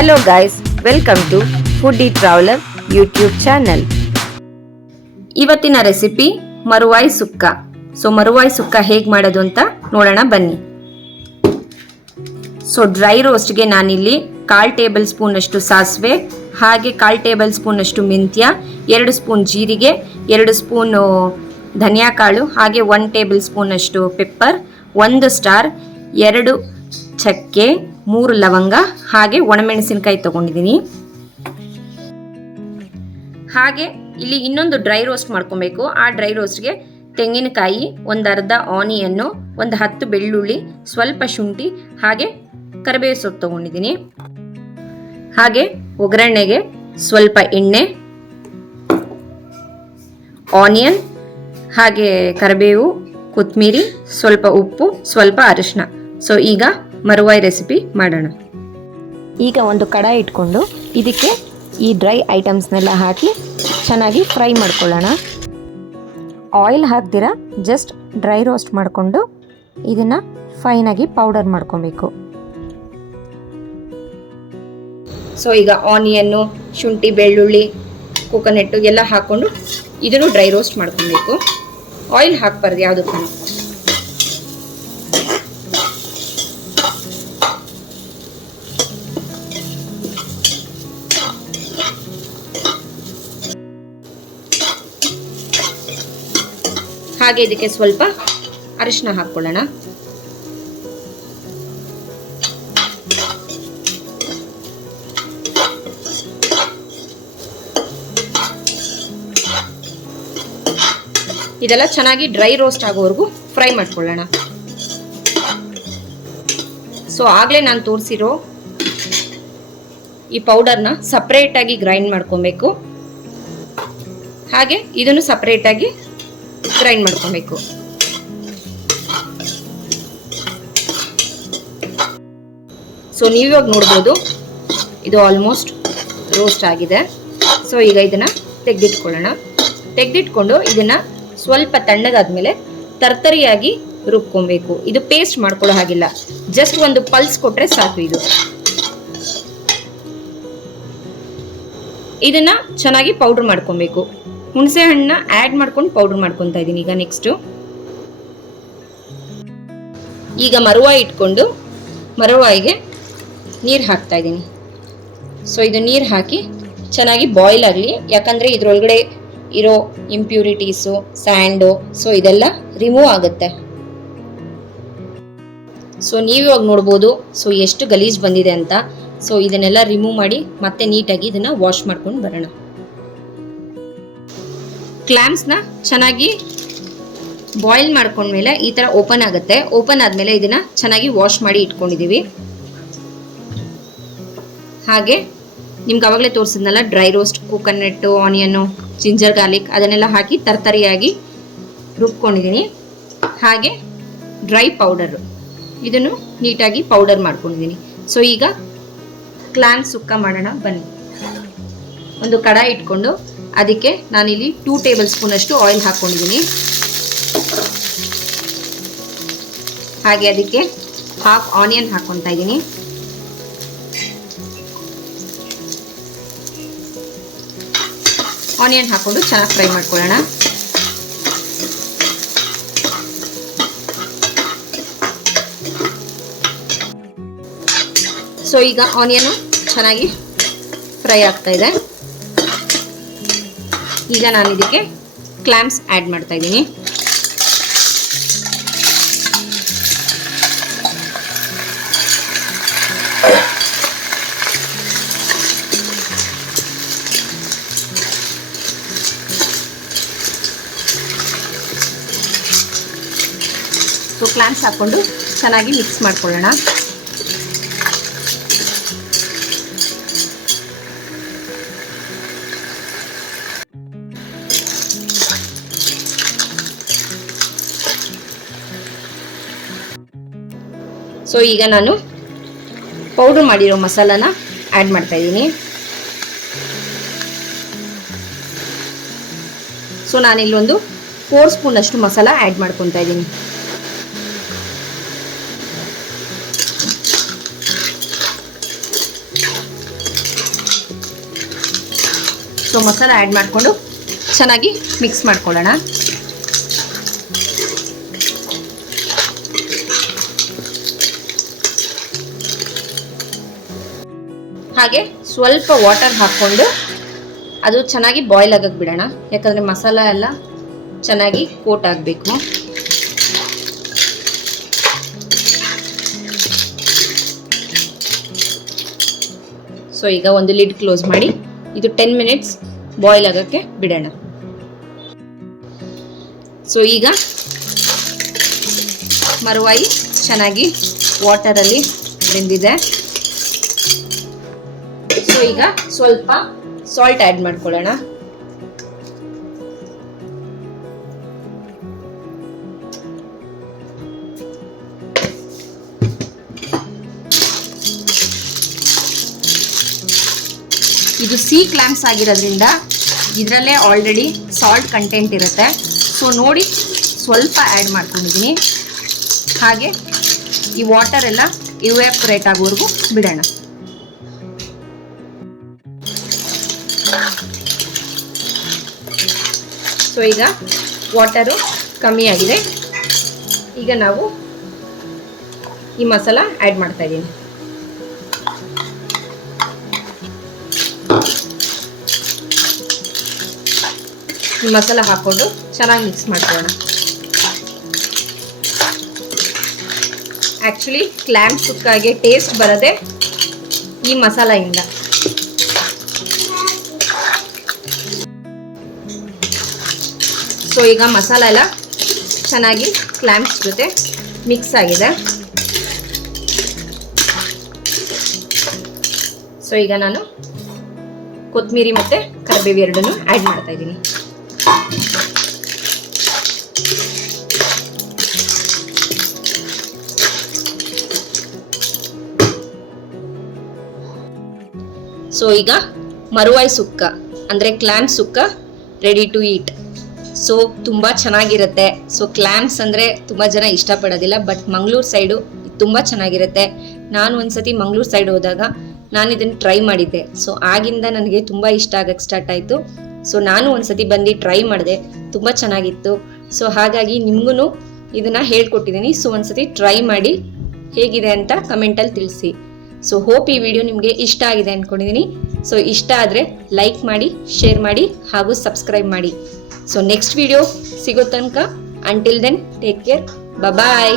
Hello guys, welcome to Foodie Traveler YouTube channel. ಇವತ್ತಿನ recipe ಮರುವಾಯಿ ಸುಕ್ಕ. ಮರುವಾಯಿ ಸುಕ್ಕ ಹೇಗೆ ಮಾಡೋದು ಅಂತ ನೋಡೋಣ ಬನ್ನಿ. ಡ್ರೈ ರೋಸ್ಟ್ಗೆ ನಾನಿಲ್ಲಿ 1/4 ಟೇಬಲ್ ಸ್ಪೂನ್ ಅಷ್ಟು ಸಾಸಿವೆ, ಹಾಗೆ 1/4 ಟೇಬಲ್ ಸ್ಪೂನ್ ಅಷ್ಟು ಮೆಂತ್ಯ, 2 ಸ್ಪೂನ್ ಜೀರಿಗೆ, 2 ಸ್ಪೂನ್ ಧನಿಯಾ ಕಾಳು, ಹಾಗೆ 1 ಟೇಬಲ್ ಸ್ಪೂನ್ ಅಷ್ಟು ಪೆಪ್ಪರ್, 1 ಸ್ಟಾರ್, 2 ಚಕ್ಕೆ, 3 ಲವಂಗ, ಹಾಗೆ ಒಣಮೆಣಸಿನಕಾಯಿ ತಗೊಂಡಿದ್ದೀನಿ. ಹಾಗೆ ಇಲ್ಲಿ ಇನ್ನೊಂದು ಡ್ರೈ ರೋಸ್ಟ್ ಮಾಡ್ಕೊಬೇಕು. ಆ ಡ್ರೈ ರೋಸ್ಟ್ಗೆ ತೆಂಗಿನಕಾಯಿ, 1 ಅರ್ಧ ಆನಿಯನ್ನು, 10 ಬೆಳ್ಳುಳ್ಳಿ, ಸ್ವಲ್ಪ ಶುಂಠಿ, ಹಾಗೆ ಕರಿಬೇವು ಸೊಪ್ಪು ತಗೊಂಡಿದ್ದೀನಿ. ಹಾಗೆ ಒಗ್ಗರಣೆಗೆ ಸ್ವಲ್ಪ ಎಣ್ಣೆ, ಆನಿಯನ್, ಹಾಗೆ ಕರಿಬೇವು, ಕೊತ್ತಂಬರಿ, ಸ್ವಲ್ಪ ಉಪ್ಪು, ಸ್ವಲ್ಪ ಅರಿಶಿನ. ಈಗ ಮರುವಾಯಿ ರೆಸಿಪಿ ಮಾಡೋಣ. ಈಗ ಒಂದು ಕಡಾಯಿ ಇಟ್ಕೊಂಡು ಇದಕ್ಕೆ ಈ ಡ್ರೈ ಐಟಮ್ಸ್ನೆಲ್ಲ ಹಾಕಿ ಚೆನ್ನಾಗಿ ಫ್ರೈ ಮಾಡ್ಕೊಳ್ಳೋಣ. ಆಯಿಲ್ ಹಾಕ್ದಿರ ಜಸ್ಟ್ ಡ್ರೈ ರೋಸ್ಟ್ ಮಾಡಿಕೊಂಡು ಇದನ್ನು ಫೈನಾಗಿ ಪೌಡರ್ ಮಾಡ್ಕೊಬೇಕು. ಈಗ ಆನಿಯನ್ನು, ಶುಂಠಿ, ಬೆಳ್ಳುಳ್ಳಿ, ಕೋಕೋನಟ್ಟು ಎಲ್ಲ ಹಾಕ್ಕೊಂಡು ಇದನ್ನು ಡ್ರೈ ರೋಸ್ಟ್ ಮಾಡ್ಕೊಬೇಕು. ಆಯಿಲ್ ಹಾಕಬಾರ್ದು ಯಾವುದಕ್ಕೂ. ಹಾಗೆ ಇದಕ್ಕೆ ಸ್ವಲ್ಪ ಅರಿಶಿನ ಹಾಕೊಳ್ಳೋಣ. ಇದೆಲ್ಲ ಚೆನ್ನಾಗಿ ಡ್ರೈ ರೋಸ್ಟ್ ಆಗೋವರೆಗೂ ಫ್ರೈ ಮಾಡ್ಕೊಳ್ಳೋಣ. ಆಗಲೇ ನಾನು ತೋರಿಸಿರೋ ಈ ಪೌಡರ್ನ ಸಪ್ರೇಟಾಗಿ ಗ್ರೈಂಡ್ ಮಾಡ್ಕೊಬೇಕು. ಹಾಗೆ ಇದನ್ನು ಸಪ್ರೇಟಾಗಿ ಗ್ರೈಂಡ್ ಮಾಡ್ಕೊಬೇಕು. ನೀವಿವಾಗ ನೋಡ್ಬೋದು ಇದು ಆಲ್ಮೋಸ್ಟ್ ರೋಸ್ಟ್ ಆಗಿದೆ. ಈಗ ಇದನ್ನ ತೆಗೆದಿಟ್ಕೊಳ್ಳೋಣ. ತೆಗೆದಿಟ್ಕೊಂಡು ಇದನ್ನ ಸ್ವಲ್ಪ ತಣ್ಣಗಾದ್ಮೇಲೆ ತರ್ತರಿಯಾಗಿ ರುಬ್ಕೊಬೇಕು. ಇದು ಪೇಸ್ಟ್ ಮಾಡ್ಕೊಳ್ಳೋ ಹಾಗಿಲ್ಲ, ಜಸ್ಟ್ ಒಂದು ಪಲ್ಸ್ ಕೊಟ್ರೆ ಸಾಕು. ಇದನ್ನ ಚೆನ್ನಾಗಿ ಪೌಡರ್ ಮಾಡ್ಕೊಬೇಕು. ಹುಣಸೆ ಹಣ್ಣನ್ನ ಆ್ಯಡ್ ಮಾಡ್ಕೊಂಡು ಪೌಡರ್ ಮಾಡ್ಕೊತಾ ಇದ್ದೀನಿ. ಈಗ ಮರುವಾಯಿ ಇಟ್ಕೊಂಡು ಮರುವಾಯಿಗೆ ನೀರು ಹಾಕ್ತಾ ಇದ್ದೀನಿ. ಇದು ನೀರು ಹಾಕಿ ಚೆನ್ನಾಗಿ ಬಾಯ್ಲ್ ಆಗಲಿ. ಯಾಕಂದರೆ ಇದರೊಳಗಡೆ ಇರೋ ಇಂಪ್ಯೂರಿಟೀಸು, ಸ್ಯಾಂಡು, ಇದೆಲ್ಲ ರಿಮೂವ್ ಆಗುತ್ತೆ. ನೀವಿವಾಗ ನೋಡ್ಬೋದು ಎಷ್ಟು ಗಲೀಜು ಬಂದಿದೆ ಅಂತ. ಇದನ್ನೆಲ್ಲ ರಿಮೂವ್ ಮಾಡಿ ಮತ್ತೆ ನೀಟಾಗಿ ಇದನ್ನು ವಾಶ್ ಮಾಡ್ಕೊಂಡು ಬರೋಣ. ಕ್ಲಾಮ್ಸ್ನ ಚೆನ್ನಾಗಿ ಬಾಯ್ಲ್ ಮಾಡ್ಕೊಂಡ್ಮೇಲೆ ಈ ಥರ ಓಪನ್ ಆಗುತ್ತೆ. ಓಪನ್ ಆದಮೇಲೆ ಇದನ್ನು ಚೆನ್ನಾಗಿ ವಾಶ್ ಮಾಡಿ ಇಟ್ಕೊಂಡಿದ್ದೀವಿ. ಹಾಗೆ ನಿಮ್ಗೆ ಆವಾಗಲೇ ತೋರಿಸಿದ್ನಲ್ಲ dry roast, coconut, onion, ginger garlic ಅದನ್ನೆಲ್ಲ ಹಾಕಿ ತರ್ತರಿಯಾಗಿ ರುಬ್ಕೊಂಡಿದ್ದೀನಿ. ಹಾಗೆ ಡ್ರೈ ಪೌಡರು ಇದನ್ನು ನೀಟಾಗಿ ಪೌಡರ್ ಮಾಡ್ಕೊಂಡಿದ್ದೀನಿ. ಈಗ ಕ್ಲಾಮ್ ಸುಕ್ಕ ಮಾಡೋಣ ಬನ್ನಿ. ಒಂದು ಕಡಾಯಿ ಇಟ್ಕೊಂಡು ಅದಕ್ಕೆ ನಾನಿಲ್ಲಿ 2 ಟೇಬಲ್ ಸ್ಪೂನ್ ಅಷ್ಟು ಆಯಿಲ್ ಹಾಕ್ಕೊಂಡಿದ್ದೀನಿ. ಹಾಗೆ ಅದಕ್ಕೆ ಹಾಫ್ ಆನಿಯನ್ ಹಾಕ್ಕೊತಾ ಇದ್ದೀನಿ. ಆನಿಯನ್ ಹಾಕ್ಕೊಂಡು ಚೆನ್ನಾಗಿ ಫ್ರೈ ಮಾಡ್ಕೊಳ್ಳೋಣ. ಈಗ ಆನಿಯನ್ ಚೆನ್ನಾಗಿ ಫ್ರೈ ಆಗ್ತಾ ಇದೆ. ಈಗ ನಾನು ಇದಕ್ಕೆ ಕ್ಲಾಮ್ಸ್ ಆ್ಯಡ್ ಮಾಡ್ತಾ ಇದ್ದೀನಿ. ಕ್ಲಾಮ್ಸ್ ಹಾಕ್ಕೊಂಡು ಚೆನ್ನಾಗಿ ಮಿಕ್ಸ್ ಮಾಡ್ಕೊಳ್ಳೋಣ. ಈಗ ನಾನು ಪೌಡರ್ ಮಾಡಿರೋ ಮಸಾಲಾನ ಆ್ಯಡ್ ಮಾಡ್ತಾ ಇದ್ದೀನಿ. ನಾನಿಲ್ಲೊಂದು 4 ಸ್ಪೂನ್ ಅಷ್ಟು ಮಸಾಲ ಆ್ಯಡ್ ಮಾಡ್ಕೊತಾ ಇದ್ದೀನಿ. ಸೊ ಮಸಾಲ ಆ್ಯಡ್ ಮಾಡಿಕೊಂಡು ಚೆನ್ನಾಗಿ ಮಿಕ್ಸ್ ಮಾಡ್ಕೊಳ್ಳೋಣ. ಹಾಗೆ ಸ್ವಲ್ಪ ವಾಟರ್ ಹಾಕ್ಕೊಂಡು ಅದು ಚೆನ್ನಾಗಿ ಬಾಯ್ಲ್ ಆಗಕ್ಕೆ ಬಿಡೋಣ. ಯಾಕಂದರೆ ಮಸಾಲ ಎಲ್ಲ ಚೆನ್ನಾಗಿ ಕೋಟ್ ಆಗಬೇಕು. ಸೊ ಈಗ ಒಂದು ಲಿಡ್ ಕ್ಲೋಸ್ ಮಾಡಿ ಇದು 10 ಮಿನಿಟ್ಸ್ ಬಾಯ್ಲ್ ಆಗೋಕ್ಕೆ ಬಿಡೋಣ. ಸೊ ಈಗ ಮರುವಾಯಿ ಚೆನ್ನಾಗಿ ವಾಟರಲ್ಲಿ ಬೆಂದಿದೆ. ಸೊ ಈಗ ಸ್ವಲ್ಪ ಸಾಲ್ಟ್ ಆ್ಯಡ್ ಮಾಡ್ಕೊಳ್ಳೋಣ. ಇದು ಸೀ ಕ್ಲಾಮ್ಸ್ ಆಗಿರೋದ್ರಿಂದ ಇದರಲ್ಲೇ ಆಲ್ರೆಡಿ ಸಾಲ್ಟ್ ಕಂಟೆಂಟ್ ಇರುತ್ತೆ. ಸೊ ನೋಡಿ ಸ್ವಲ್ಪ ಆ್ಯಡ್ ಮಾಡ್ಕೊಂಡಿದ್ದೀನಿ. ಹಾಗೆ ಈ ವಾಟರ್ ಎಲ್ಲ ಇವ್ಯಾಪರೇಟ್ ಆಗೋವರೆಗೂ ಬಿಡೋಣ. ಸೊ ಈಗ ವಾಟರು ಕಮ್ಮಿ ಆಗಿದೆ. ಈಗ ನಾವು ಈ ಮಸಾಲ ಆ್ಯಡ್ ಮಾಡ್ತಾ ಇದ್ದೀನಿ. ಈ ಮಸಾಲ ಹಾಕ್ಕೊಂಡು ಚೆನ್ನಾಗಿ ಮಿಕ್ಸ್ ಮಾಡ್ಕೊಳ್ಳೋಣ. ಆ್ಯಕ್ಚುಲಿ ಕ್ಲಾಮ್ ಸುಕ್ಕಾಗೆ ಟೇಸ್ಟ್ ಬರೋದೆ ಈ ಮಸಾಲೆಯಿಂದ. ಸೊ ಈಗ ಮಸಾಲ ಎಲ್ಲ ಚೆನ್ನಾಗಿ ಕ್ಲಾಮ್ಸ್ ಜೊತೆ ಮಿಕ್ಸ್ ಆಗಿದೆ. ಸೊ ಈಗ ನಾನು ಕೊತ್ತಂಬರಿ ಮತ್ತು ಕರಿಬೇವು ಎರಡನ್ನೂ ಆ್ಯಡ್ ಮಾಡ್ತಾ ಇದ್ದೀನಿ. ಸೊ ಈಗ ಮರುವಾಯಿ ಸುಕ್ಕ ಅಂದರೆ ಕ್ಲಾಮ್ ಸುಕ್ಕ ರೆಡಿ ಟು ಈಟ್. ಸೊ ತುಂಬ ಚೆನ್ನಾಗಿರುತ್ತೆ. ಸೊ ಕ್ಲಾಮ್ಸ್ ಅಂದರೆ ತುಂಬ ಜನ ಇಷ್ಟಪಡೋದಿಲ್ಲ, ಬಟ್ ಮಂಗಳೂರು ಸೈಡು ತುಂಬ ಚೆನ್ನಾಗಿರುತ್ತೆ. ನಾನು ಒಂದ್ಸತಿ ಮಂಗಳೂರು ಸೈಡ್ ಹೋದಾಗ ನಾನು ಇದನ್ನು ಟ್ರೈ ಮಾಡಿದ್ದೆ. ಸೊ ಆಗಿಂದ ನನಗೆ ತುಂಬ ಇಷ್ಟ ಆಗಕ್ಕೆ ಸ್ಟಾರ್ಟ್ ಆಯಿತು. ಸೊ ನಾನು ಒಂದ್ಸತಿ ಬಂದು ಟ್ರೈ ಮಾಡಿದೆ, ತುಂಬ ಚೆನ್ನಾಗಿತ್ತು. ಸೊ ಹಾಗಾಗಿ ನಿಮಗೂ ಇದನ್ನು ಹೇಳ್ಕೊಟ್ಟಿದ್ದೀನಿ. ಸೊ ಒಂದ್ಸತಿ ಟ್ರೈ ಮಾಡಿ ಹೇಗಿದೆ ಅಂತ ಕಮೆಂಟಲ್ಲಿ ತಿಳಿಸಿ. ಸೊ ಹೋಪ್ ಈ ವಿಡಿಯೋ ನಿಮಗೆ ಇಷ್ಟ ಆಗಿದೆ ಅಂದ್ಕೊಂಡಿದ್ದೀನಿ. ಸೊ ಇಷ್ಟ ಆದರೆ ಲೈಕ್ ಮಾಡಿ, ಶೇರ್ ಮಾಡಿ ಹಾಗೂ ಸಬ್ಸ್ಕ್ರೈಬ್ ಮಾಡಿ. ಸೊ ನೆಕ್ಸ್ಟ್ ವಿಡಿಯೋ ಸಿಗೋ ತನಕ ಅಂಟಿಲ್ ದೆನ್ ಟೇಕ್ ಕೇರ್, ಬಾಯ್.